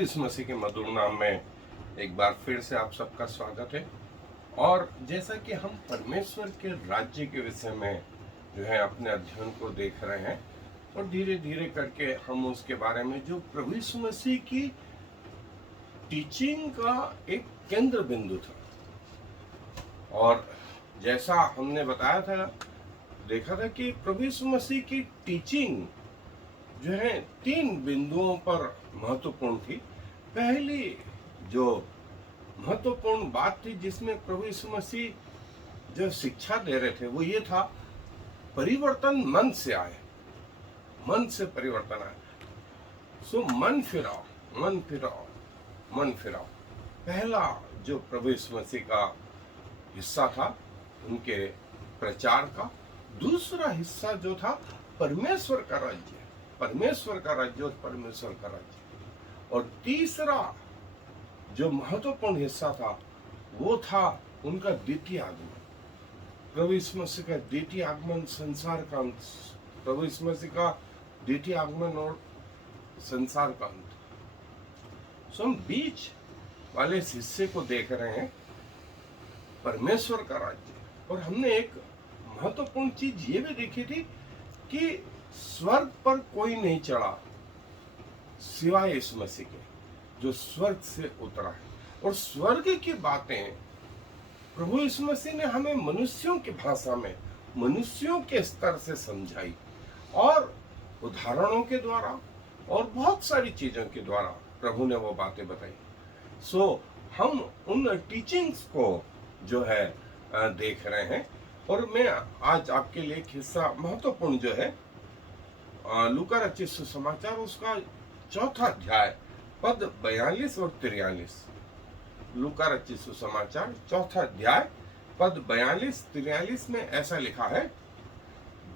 यीशु मसीह के मधुर नाम में एक बार फिर से आप सबका स्वागत है। और जैसा कि हम परमेश्वर के राज्य के विषय में जो है अपने अध्ययन को देख रहे हैं और धीरे धीरे करके हम उसके बारे में जो प्रभु यीशु मसीह की टीचिंग का एक केंद्र बिंदु था, और जैसा हमने बताया था, देखा था कि प्रभु यीशु मसीह की टीचिंग जो है 3 बिंदुओं पर महत्वपूर्ण थी। पहली जो महत्वपूर्ण बात थी जिसमें प्रभु यीशु मसीह जो शिक्षा दे रहे थे वो ये था, परिवर्तन मन से आए, मन से परिवर्तन आए। सो मन फिराओ, मन फिराओ, मन फिराओ। पहला जो प्रभु यीशु मसीह का हिस्सा था उनके प्रचार का। दूसरा हिस्सा जो था परमेश्वर का राज्य, परमेश्वर का राज्य और परमेश्वर का राज्य। और तीसरा जो महत्वपूर्ण हिस्सा था वो था उनका द्वितीय आगमन, प्रभु यीशु मसीह का द्वितीय आगमन, संसार का अंत, प्रभु यीशु मसीह का द्वितीय आगमन और संसार का अंत। सो हम बीच वाले इस हिस्से को देख रहे हैं, परमेश्वर का राज्य। और हमने एक महत्वपूर्ण चीज ये भी देखी थी कि स्वर्ग पर कोई नहीं चढ़ा सिवाय यीशु मसीह के, जो स्वर्ग से उतरा है। और स्वर्ग की बातें प्रभु यीशु मसीह ने हमें मनुष्यों की भाषा में, मनुष्यों के स्तर से समझाई, और उदाहरणों के द्वारा और बहुत सारी चीजों के द्वारा प्रभु ने वो बातें बताई। सो हम उन टीचिंग्स को जो है देख रहे हैं। और मैं आज आपके लिए एक हिस्सा महत्वपूर्ण जो है लूका रचित सुसमाचार, उसका 4था अध्याय पद 42 और 43। लूका रचित सुसमाचार 4था अध्याय पद 42-43 में ऐसा लिखा है,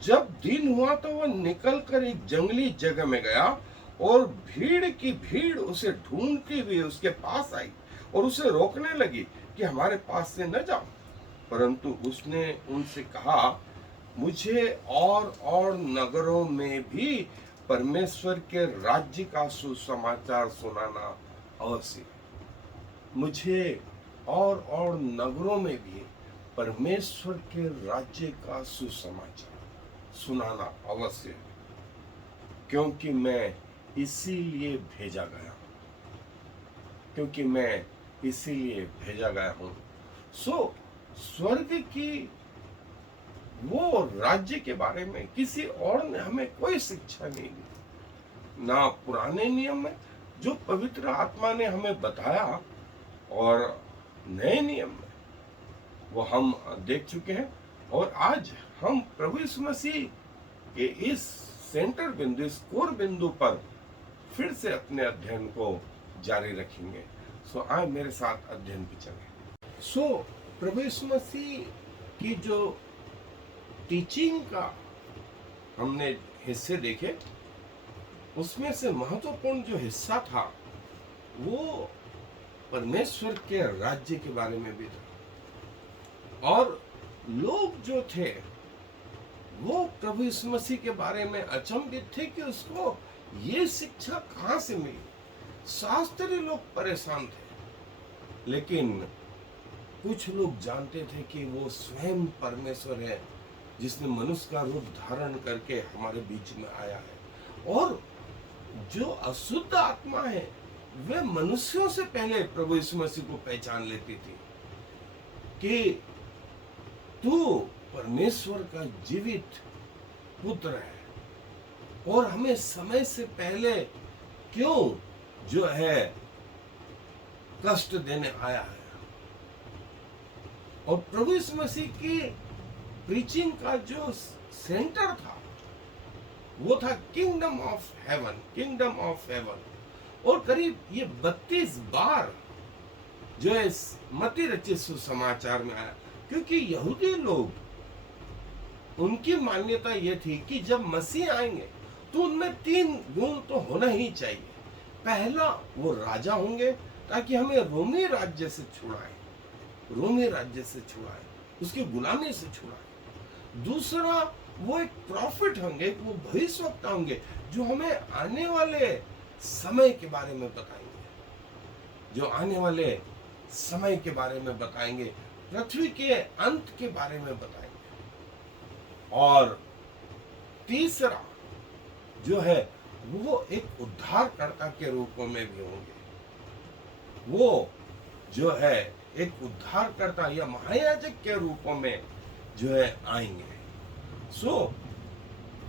जब दिन हुआ तो वह निकलकर एक जंगली जगह में गया और भीड़ की भीड़ उसे ढूंढती हुई उसके पास आई और उसे रोकने लगी कि हमारे पास से न जाओ। परंतु उसने उनसे कहा, मुझे और नगरों में भी परमेश्वर के राज्य का सुसमाचार सुनाना अवश्य। मुझे और नगरों में भी परमेश्वर के राज्य का सुसमाचार सुनाना अवश्य, क्योंकि मैं इसीलिए भेजा गया, क्योंकि मैं इसीलिए भेजा गया हूं। सो स्वर्ग की वो राज्य के बारे में किसी और ने हमें कोई शिक्षा नहीं दी, ना पुराने नियम में जो पवित्र आत्मा ने हमें बताया, और नए नियम में वो हम देख चुके हैं। और आज हम प्रभु यीशु मसीह के इस सेंटर बिंदु, इस कोर बिंदु पर फिर से अपने अध्ययन को जारी रखेंगे। सो आए मेरे साथ अध्ययन पे चलें। सो प्रभु यीशु मसीह की जो टीचिंग का हमने हिस्से देखे, उसमें से महत्वपूर्ण जो हिस्सा था वो परमेश्वर के राज्य के बारे में भी था। और लोग जो थे वो प्रभु यीशु मसीह के बारे में अचंभित थे कि उसको ये शिक्षा कहां से मिली। शास्त्री लोग परेशान थे, लेकिन कुछ लोग जानते थे कि वो स्वयं परमेश्वर है जिसने मनुष्य का रूप धारण करके हमारे बीच में आया है। और जो अशुद्ध आत्मा है वे मनुष्यों से पहले प्रभु यीशु मसीह को पहचान लेती थी कि तू परमेश्वर का जीवित पुत्र है, और हमें समय से पहले क्यों जो है कष्ट देने आया है। और प्रभु यीशु मसीह की प्रीचिंग का जो सेंटर था वो था kingdom of haven, kingdom of haven. और करीब ये 32 बार जो है मत्ती रचित सुसमाचार में आया, क्योंकि यहूदी लोग, उनकी मान्यता ये थी कि जब मसीह आएंगे तो उनमें 3 गुण तो होना ही चाहिए। पहला, वो राजा होंगे ताकि हमें रोमी राज्य से छुड़ाए, रोमी राज्य से छुड़ाए, उसकी गुलामी से छुड़ाए। दूसरा, वो एक प्रॉफिट होंगे, वो भविष्यवक्ता होंगे जो हमें आने वाले समय के बारे में बताएंगे। जो आने वाले समय के बारे में बताएंगे, पृथ्वी के अंत के बारे में बताएंगे। और तीसरा जो है वो एक उद्धारकर्ता के रूप में भी होंगे। वो जो है एक उद्धारकर्ता या महायाजक के रूप में जो है आएंगे। सो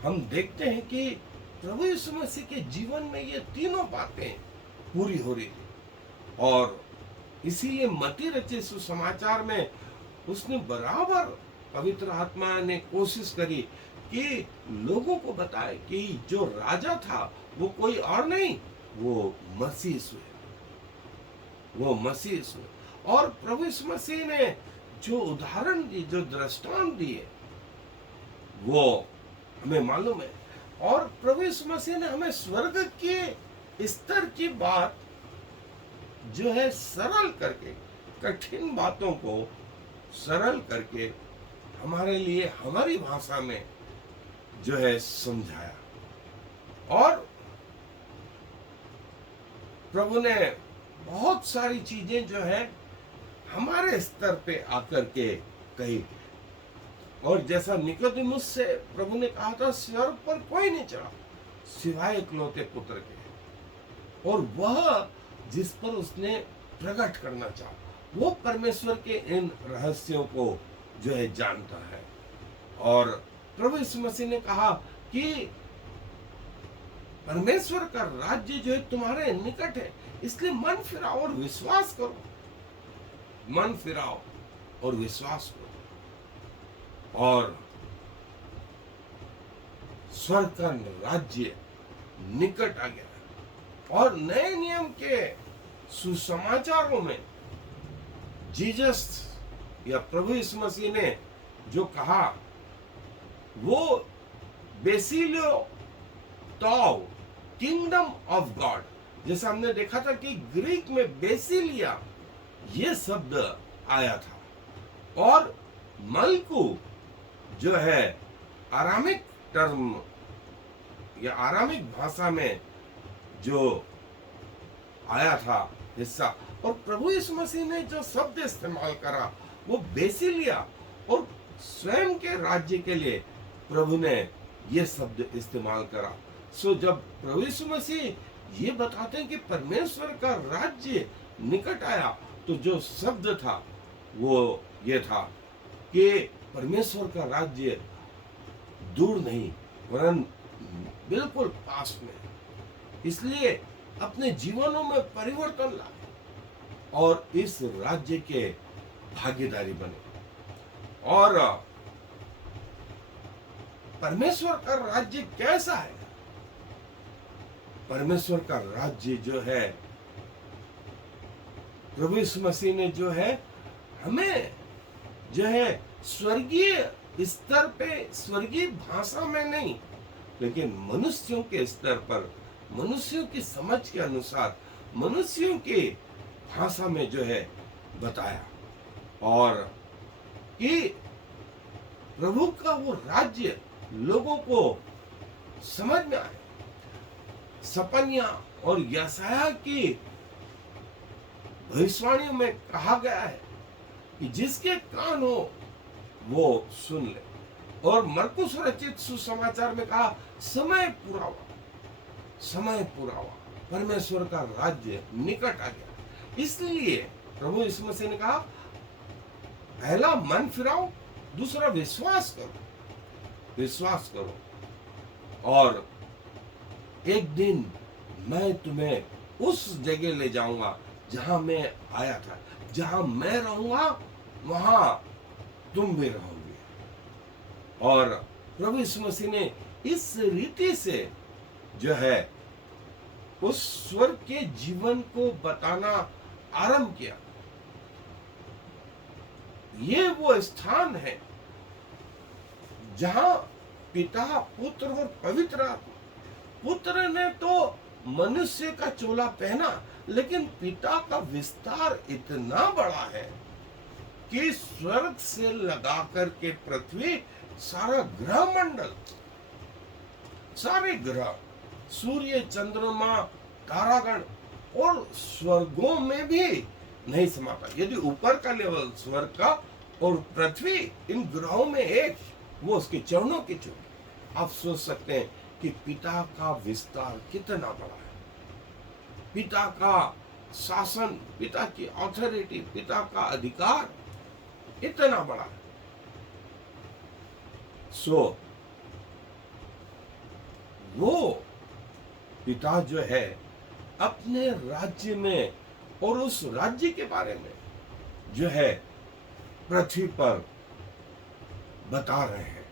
हम देखते हैं कि प्रभु यीशु मसीह के जीवन में ये तीनों बातें पूरी हो रही थी। और इसीलिए मत्ती रचित सुसमाचार में उसने बराबर पवित्र आत्मा ने कोशिश करी कि लोगों को बताए कि जो राजा था वो कोई और नहीं, वो मसीह यीशु है, वो मसीह यीशु है। और प्रभु यीशु मसीह ने जो उदाहरण दी, जो दृष्टांत दिए, वो हमें मालूम है। और प्रभु यीशु मसीह ने हमें स्वर्ग के स्तर की बात जो है सरल करके, कठिन बातों को सरल करके हमारे लिए हमारी भाषा में जो है समझाया। और प्रभु ने बहुत सारी चीजें जो है हमारे स्तर पे आकर के कही। और जैसा निकोदेमुस से प्रभु ने कहा था, स्वर्ग पर कोई नहीं चढ़ा सिवाय इकलौते पुत्र के, और वह जिस पर उसने प्रकट करना चाहा, वो परमेश्वर के इन रहस्यों को जो है जानता है। और प्रभु यीशु मसीह ने कहा कि परमेश्वर का राज्य जो है तुम्हारे निकट है, इसलिए मन फिराओ और विश्वास करो, मन फिराओ और विश्वास करो। और स्वर्ग का राज्य निकट आ गया। और नए नियम के सुसमाचारों में जीसस या प्रभु यीशु मसीह ने जो कहा वो Basilio Tao, kingdom of God. जैसे हमने देखा था कि ग्रीक में बेसिलिया ये शब्द आया था, और मलकू जो है आरामिक टर्म या आरामिक भाषा में जो आया था हिस्सा। और प्रभु यीशु मसीह ने जो शब्द इस्तेमाल करा वो बेसिलिया, और स्वयं के राज्य के लिए प्रभु ने ये शब्द इस्तेमाल करा। सो जब प्रभु यीशु मसीह ये बताते हैं कि परमेश्वर का राज्य निकट आया, तो जो शब्द था वो ये था कि परमेश्वर का राज्य दूर नहीं वरन बिल्कुल पास में। इसलिए अपने जीवनों में परिवर्तन लाए और इस राज्य के भागीदारी बने। और परमेश्वर का राज्य कैसा है? परमेश्वर का राज्य जो है, प्रभु यीशु मसीह ने जो है हमें जो है स्वर्गीय स्तर पे, स्वर्गीय भाषा में नहीं, लेकिन मनुष्यों के स्तर पर, मनुष्यों की समझ के अनुसार, मनुष्यों की भाषा में जो है बताया। और कि प्रभु का वो राज्य लोगों को समझ में आए। सपनिया और यशाया की भविष्यवाणियों में कहा गया है कि जिसके कान हो वो सुन ले। और मरकुस रचित सुसमाचार में कहा समय पूरा हुआ, समय पूरा हुआ, परमेश्वर का राज्य निकट आ गया। इसलिए प्रभु यीशु मसीह ने कहा पहला मन फिराओ, दूसरा विश्वास करो, विश्वास करो। और एक दिन मैं तुम्हें उस जगह ले जाऊंगा जहां मैं आया था, जहां मैं रहूंगा वहां तुम भी रहोगे। और प्रभु यीशु मसीह ने इस रीति से जो है उस स्वर्ग के जीवन को बताना आरंभ किया। ये वो स्थान है जहां पिता, पुत्र और पवित्र आत्मा, पुत्र ने तो मनुष्य का चोला पहना, लेकिन पिता का विस्तार इतना बड़ा है कि स्वर्ग से लगाकर के पृथ्वी, सारा ग्रह मंडल, सारे ग्रह, सूर्य, चंद्रमा, तारागण, और स्वर्गों में भी नहीं समा पाए। यदि ऊपर का लेवल स्वर्ग का और पृथ्वी इन ग्रहों में एक, वो उसके चरणों की चुकी। आप सोच सकते हैं कि पिता का विस्तार कितना बड़ा है, पिता का शासन, पिता की ऑथोरिटी, पिता का अधिकार इतना बड़ा है। सो वो पिता जो है अपने राज्य में और उस राज्य के बारे में जो है पृथ्वी पर बता रहे हैं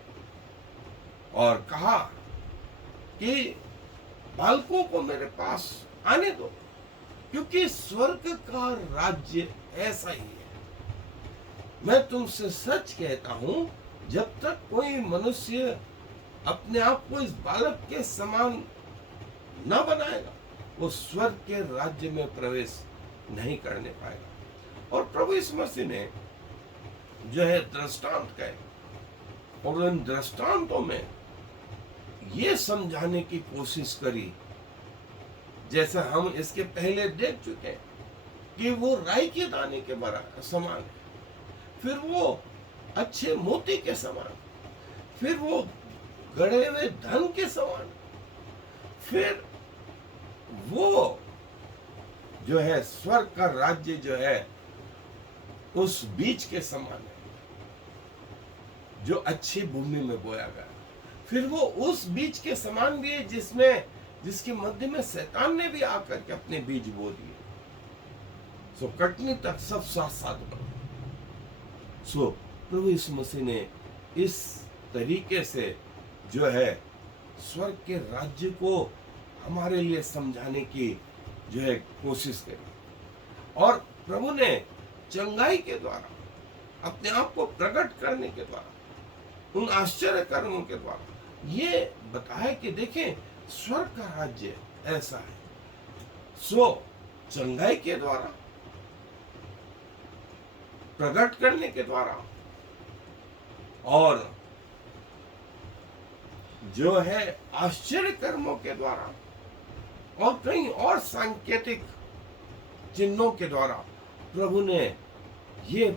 और कहा कि बालकों को मेरे पास आने दो, क्योंकि स्वर्ग का राज्य ऐसा ही है। मैं तुमसे सच कहता हूं, जब तक कोई मनुष्य अपने आप को इस बालक के समान न बनाएगा, वो स्वर्ग के राज्य में प्रवेश नहीं करने पाएगा। और प्रभु यीशु मसीह ने जो है दृष्टांत कहे, और इन दृष्टांतों में ये समझाने की कोशिश करी, जैसा हम इसके पहले देख चुके हैं, कि वो राई के दाने के समान है, फिर वो अच्छे मोती के समान, फिर वो गड़े हुए धन के समान, फिर वो जो है स्वर्ग का राज्य जो है उस बीज के समान है जो अच्छी भूमि में बोया गया। फिर वो उस बीज के समान भी है जिसके मध्य में शैतान ने भी आकर के अपने बीज बो दिए। सो कटनी तक सब साथ साथ बढ़ो। सो प्रभु यीशु मसीह ने इस तरीके से जो है स्वर्ग के राज्य को हमारे लिए समझाने की जो है कोशिश करी, और प्रभु ने चंगाई के द्वारा, अपने आप को प्रकट करने के द्वारा, उन आश्चर्य कर्मों के द्वारा ये बताया कि देखें स्वर्ग का राज्य ऐसा है। सो चंगाई के द्वारा, प्रकट करने के द्वारा, और जो है आश्चर्य कर्मों के द्वारा, और कई और सांकेतिक चिन्हों के द्वारा प्रभु ने ये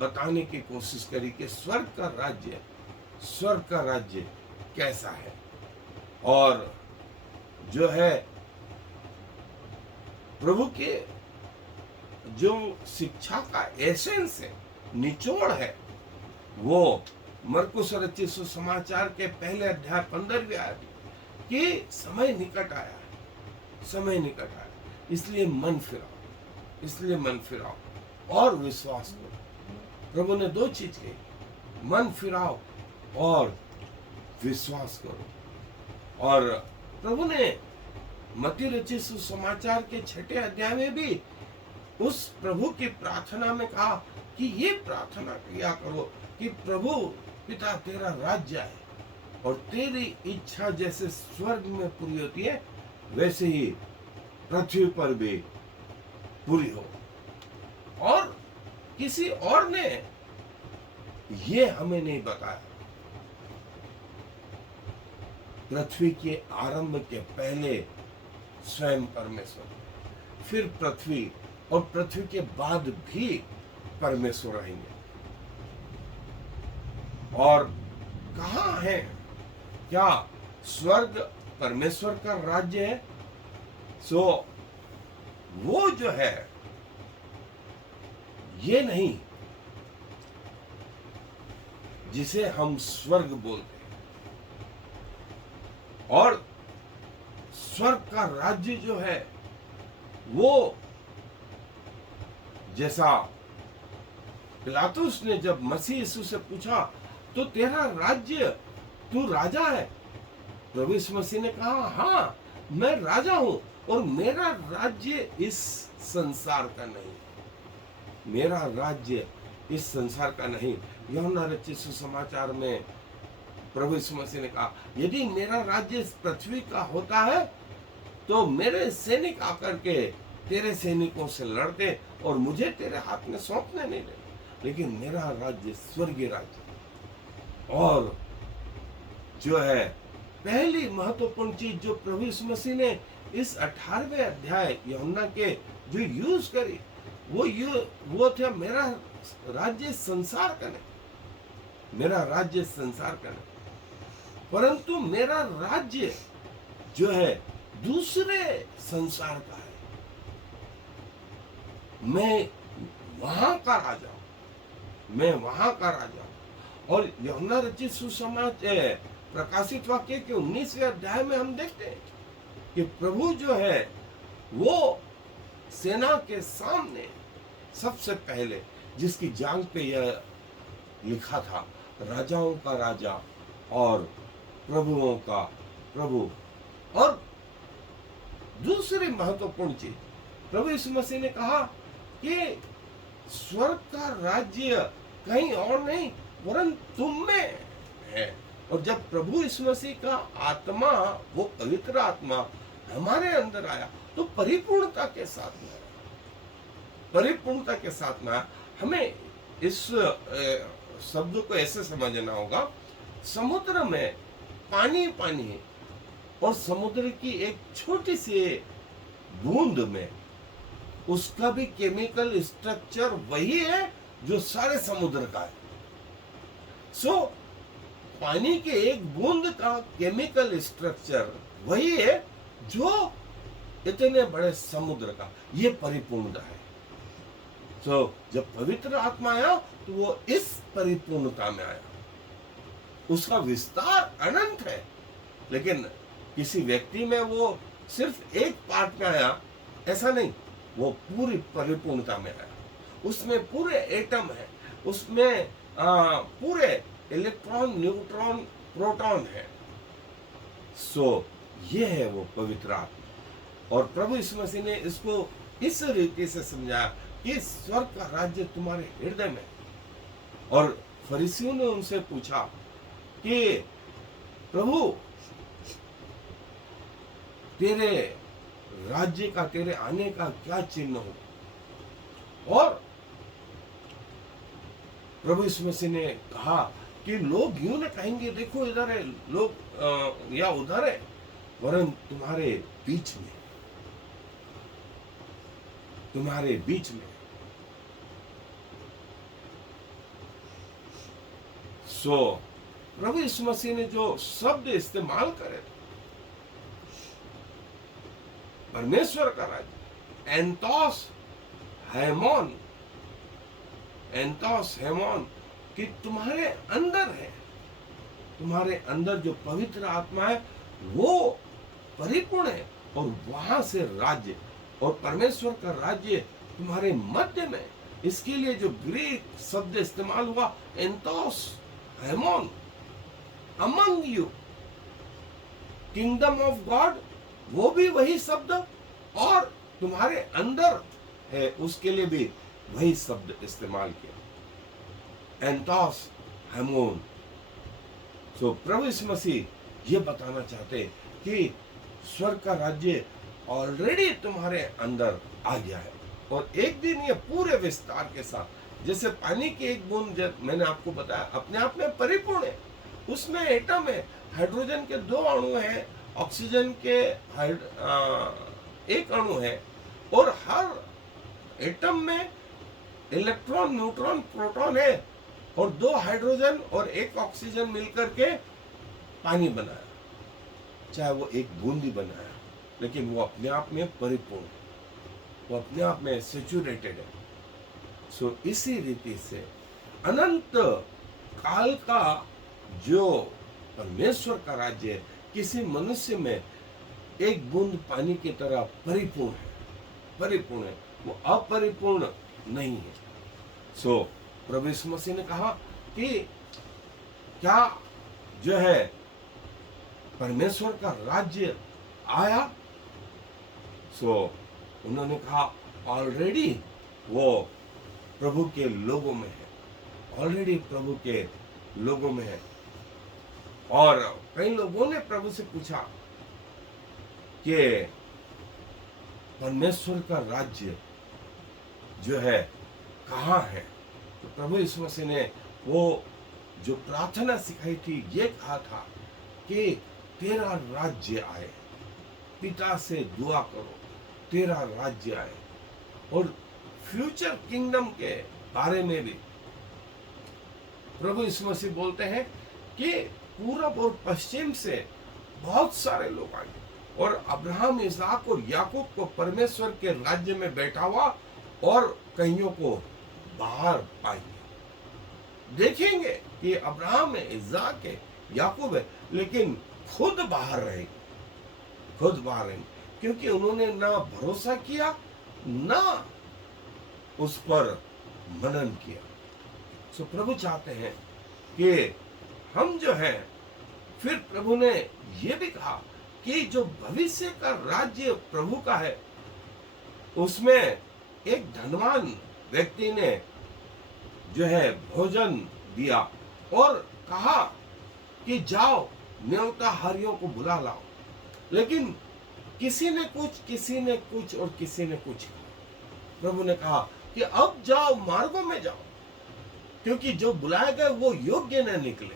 बताने की कोशिश करी कि स्वर्ग का राज्य कैसा है, और जो है प्रभु के जो शिक्षा का एसेंस है, निचोड़ है, वो मरकुस रचित सुसमाचार के पहले अध्याय 15वीं आयत कि समय निकट आया है, समय निकट आया, इसलिए मन फिराओ और विश्वास करो। प्रभु ने दो चीज कही, मन फिराओ और विश्वास करो। और प्रभु ने मत्ती रचित सुसमाचार के 6 अध्याय में भी उस प्रभु की प्रार्थना में कहा कि ये प्रार्थना किया करो कि प्रभु पिता तेरा राज्य आए और तेरी इच्छा जैसे स्वर्ग में पूरी होती है वैसे ही पृथ्वी पर भी पूरी हो। और किसी और ने ये हमें नहीं बताया। पृथ्वी के आरंभ के पहले स्वयं परमेश्वर, फिर पृथ्वी, और पृथ्वी के बाद भी परमेश्वर रहेंगे। और कहाँ है, क्या स्वर्ग परमेश्वर का राज्य है? सो वो जो है ये नहीं जिसे हम स्वर्ग बोलते हैं, और स्वर्ग का राज्य जो है वो जैसा पिलातुस ने जब मसीह यीशु से पूछा तो तेरा राज्य, तू राजा है, प्रभु यीशु मसीह ने कहा हाँ मैं राजा हूं, और मेरा राज्य इस संसार का नहीं, मेरा राज्य इस संसार का नहीं। यूहन्ना रचित सुसमाचार में प्रभु यीशु मसीह ने कहा यदि मेरा राज्य इस पृथ्वी का होता है तो मेरे सैनिक आकर के तेरे सैनिकों से लड़ते और मुझे तेरे हाथ में सौंपने नहीं देते, लेकिन मेरा राज्य स्वर्गीय राज्य। और जो है पहली महत्वपूर्ण चीज जो प्रभु यीशु मसीह ने इस 18वें अध्याय यूहन्ना के जो यूज करी वो था मेरा राज्य संसार का नहीं, मेरा राज्य संसार का नहीं, परंतु मेरा राज्य जो है दूसरे संसार का है। मैं वहां का राजा हूं, मैं वहां का राजा हूं। और यूहन्ना रचित सुसमाचार प्रकाशित वाक्य के 19वें अध्याय में हम देखते हैं कि प्रभु जो है वो सेना के सामने सबसे पहले जिसकी जांघ पे यह लिखा था, राजाओं का राजा और प्रभुओं का प्रभु। और दूसरी महत्वपूर्ण चीज प्रभु यीशु मसीह ने कहा कि स्वर्ग का राज्य कहीं और नहीं परंतु तुम में है। और जब प्रभु यीशु मसीह का आत्मा, वो पवित्र आत्मा हमारे अंदर आया तो परिपूर्णता के साथ में आया, परिपूर्णता के साथ में आया। हमें इस शब्द को ऐसे समझना होगा, समुद्र में पानी पानी है और समुद्र की एक छोटी सी बूंद में उसका भी केमिकल स्ट्रक्चर वही है जो सारे समुद्र का है। सो पानी के एक बूंद का केमिकल स्ट्रक्चर वही है जो इतने बड़े समुद्र का, ये परिपूर्णता है। सो जब पवित्र आत्मा आया तो वो इस परिपूर्णता में आया। उसका विस्तार अनंत है, लेकिन किसी व्यक्ति में वो सिर्फ एक पार्ट में आया ऐसा नहीं, वो पूरी परिपूर्णता में आया। उसमें पूरे एटम है, उसमें पूरे इलेक्ट्रॉन, न्यूट्रॉन, प्रोटॉन है। सो ये है वो पवित्र आत्मा। और प्रभु यीशु मसीह ने इसको इस रीति से समझाया कि स्वर्ग का राज्य तुम्हारे हृदय में। और फरीसियों ने उनसे पूछा कि प्रभु तेरे राज्य का, तेरे आने का क्या चिन्ह हो? और प्रभु यीशु मसीह ने कहा कि लोग यूं न कहेंगे देखो इधर है लोग या उधर है, वरन तुम्हारे बीच में, तुम्हारे बीच में। सो प्रभु यीशु मसीह ने जो शब्द इस्तेमाल करे थे, परमेश्वर का राज्य, एंतोस हेमोन, एंतोस हेमोन, कि तुम्हारे अंदर है, तुम्हारे अंदर जो पवित्र आत्मा है वो परिपूर्ण है और वहां से राज्य, और परमेश्वर का राज्य तुम्हारे मध्य में। इसके लिए जो ग्रीक शब्द इस्तेमाल हुआ एंतोस हेमोन, among you, kingdom of God, वो भी वही शब्द, और तुम्हारे अंदर है उसके लिए भी वही शब्द इस्तेमाल किया, एंतोस हेमोन। सो प्रभु यीशु मसीह ये बताना चाहते कि स्वर्ग का राज्य ऑलरेडी तुम्हारे अंदर आ गया है। और एक दिन ये पूरे विस्तार के साथ, जैसे पानी की एक बूंद मैंने आपको बताया अपने आप में परिपूर्ण है, उसमें एटम है, हाइड्रोजन के 2 अणु हैं, ऑक्सीजन के एक अणु है, और हर एटम में इलेक्ट्रॉन, न्यूट्रॉन, प्रोटॉन है, और 2 हाइड्रोजन और 1 ऑक्सीजन मिलकर के पानी बनाया। चाहे वो एक बूंद ही बनाया, लेकिन वो अपने आप में परिपूर्ण, वो अपने आप में सैचुरेटेड है। सो इसी रीति से अनंत काल का जो परमेश्वर का राज्य है किसी मनुष्य में एक बूंद पानी की तरह परिपूर्ण है, परिपूर्ण है, वो अपरिपूर्ण नहीं है। सो प्रभु यीशु मसीह ने कहा कि क्या जो है परमेश्वर का राज्य आया? सो उन्होंने कहा ऑलरेडी वो प्रभु के लोगों में है, ऑलरेडी प्रभु के लोगों में है। और कई लोगों ने प्रभु से पूछा कि परमेश्वर का राज्य जो है कहाँ है? तो प्रभु यीशु मसीह ने वो जो प्रार्थना सिखाई थी, ये कहा था कि तेरा राज्य आए, पिता से दुआ करो तेरा राज्य आए। और फ्यूचर किंगडम के बारे में भी प्रभु यीशु मसीह बोलते हैं कि पूरब और पश्चिम से बहुत सारे लोग आएंगे और अब्राहम, इसहाक और याकूब को परमेश्वर के राज्य में बैठा हुआ और कईयों को बाहर पाएंगे। देखेंगे कि अब्राहम है, इसहाक है, याकूब है, लेकिन खुद बाहर रहेंगे, खुद बाहर रहेंगे, क्योंकि उन्होंने ना भरोसा किया ना उस पर मनन किया। सो प्रभु चाहते हैं कि हम जो है, फिर प्रभु ने यह भी कहा कि जो भविष्य का राज्य प्रभु का है, उसमें एक धनवान व्यक्ति ने जो है भोजन दिया और कहा कि जाओ न्योताहारियों को बुला लाओ। लेकिन किसी ने कुछ, किसी ने कुछ और किसी ने कुछ कहा। प्रभु ने कहा कि अब जाओ, मार्गों में जाओ, क्योंकि जो बुलाए गए वो योग्य न निकले।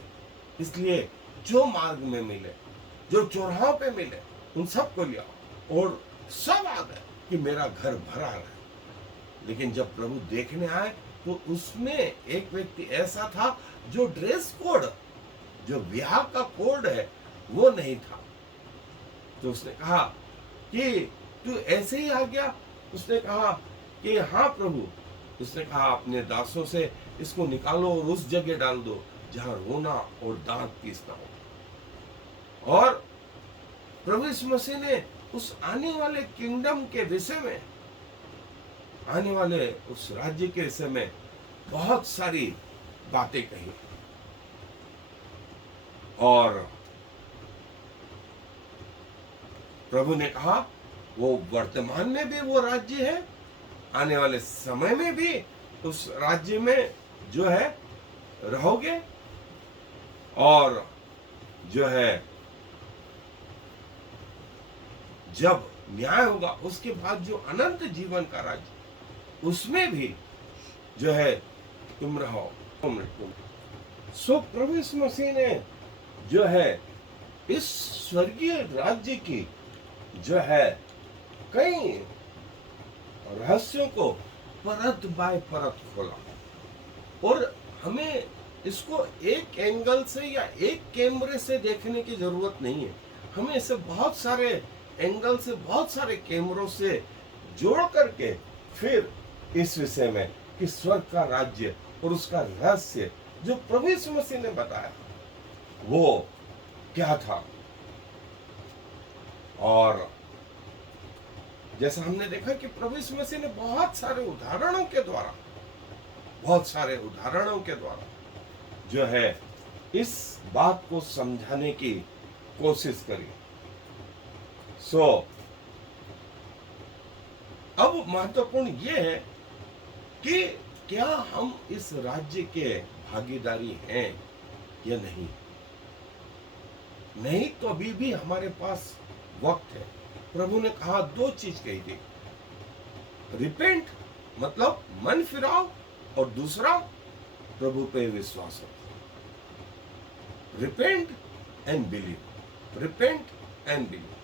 इसलिए जो मार्ग में मिले, जो चौराहों पे मिले, उन सबको ले आओ। और सब आ गए कि मेरा घर भरा रहे। लेकिन जब प्रभु देखने आए तो उसमें एक व्यक्ति ऐसा था जो ड्रेस कोड, जो ब्याह का कोड है, वो नहीं था। तो उसने कहा कि तू ऐसे ही आ गया? उसने कहा कि हाँ प्रभु। उसने कहा अपने दासों से इसको निकालो और उस जगह डाल दो जहां रोना और दांत पीसना हो। और प्रभु यीशु मसीह ने उस आने वाले किंगडम के विषय में, आने वाले उस राज्य के विषय में बहुत सारी बातें कही। और प्रभु ने कहा वो वर्तमान में भी वो राज्य है, आने वाले समय में भी उस राज्य में जो है रहोगे, और जो है जब न्याय होगा उसके बाद जो अनंत जीवन का राज्य, उसमें भी जो है तुम रहो। सो प्रभु यीशु मसीह ने जो है इस स्वर्गीय राज्य की जो है कई रहस्यों को परत बाय परत खोला। और हमें इसको एक एंगल से या एक कैमरे से देखने की जरूरत नहीं है। हमें इसे बहुत सारे एंगल से, बहुत सारे कैमरों से जोड़ करके फिर इस विषय में कि स्वर्ग का राज्य और उसका रहस्य जो प्रभु यीशु मसीह ने बताया वो क्या था। और जैसा हमने देखा कि प्रभु यीशु मसीह ने बहुत सारे उदाहरणों के द्वारा जो है इस बात को समझाने की कोशिश करी। सो अब महत्वपूर्ण ये है कि क्या हम इस राज्य के भागीदारी हैं या नहीं। नहीं तो अभी भी हमारे पास वक्त है। प्रभु ने कहा दो चीज कही थी, रिपेंट मतलब मन फिराओ, और दूसरा प्रभु पे विश्वास रखो। Repent and believe, repent and believe.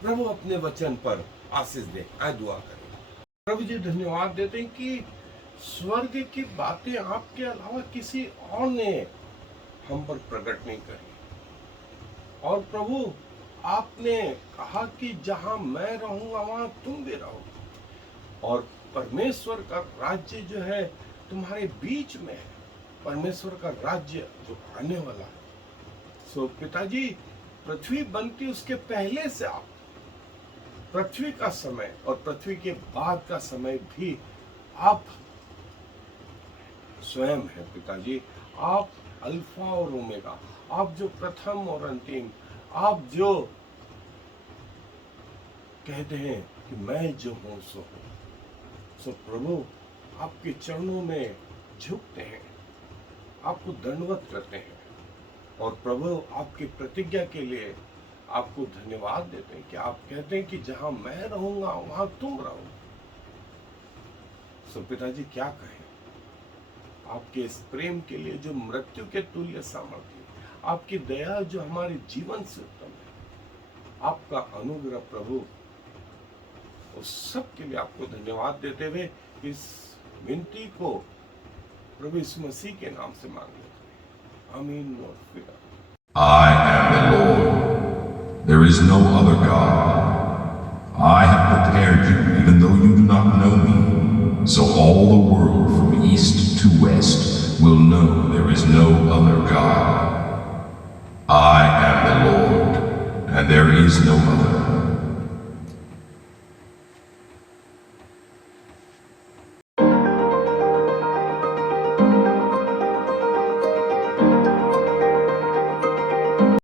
प्रभु अपने वचन पर आशीष दे। आए दुआ करें। प्रभु जी धन्यवाद देते हैं कि स्वर्ग की बातें आपके अलावा किसी और ने हम पर प्रकट नहीं करी। और प्रभु आपने कहा कि जहां मैं रहूंगा वहां तुम भी रहो। और परमेश्वर का राज्य जो है तुम्हारे बीच में है। परमेश्वर का राज्य जो आने वाला है। सो पिताजी, पृथ्वी बनती उसके पहले से आप पृथ्वी का समय और पृथ्वी के बाद का समय भी आप स्वयं है पिताजी। आप अल्फा और ओमेगा, आप जो प्रथम और अंतिम, आप जो कहते हैं कि मैं जो हूं सो हूं। सो प्रभु आपके चरणों में झुकते हैं, आपको दंडवत करते हैं। और प्रभु आपकी प्रतिज्ञा के लिए आपको धन्यवाद देते हैं कि आप कहते हैं कि जहां मैं रहूंगा वहां तुम रहो। सो पिताजी क्या कहें आपके इस प्रेम के लिए जो मृत्यु के तुल्य सामर्थ्य, आपकी दया जो हमारे जीवन से उत्तम है। आपका अनुग्रह प्रभु, उस सब के लिए आपको धन्यवाद देते हुए इस विनती को प्रभु यीशु मसीह के नाम से मांग लेते हैं, आमीन और फिर I am the Lord. There is no other God. I have prepared you even though you do not know me. So all the world from east to west will know there is no other God. I am the Lord, and there is no other.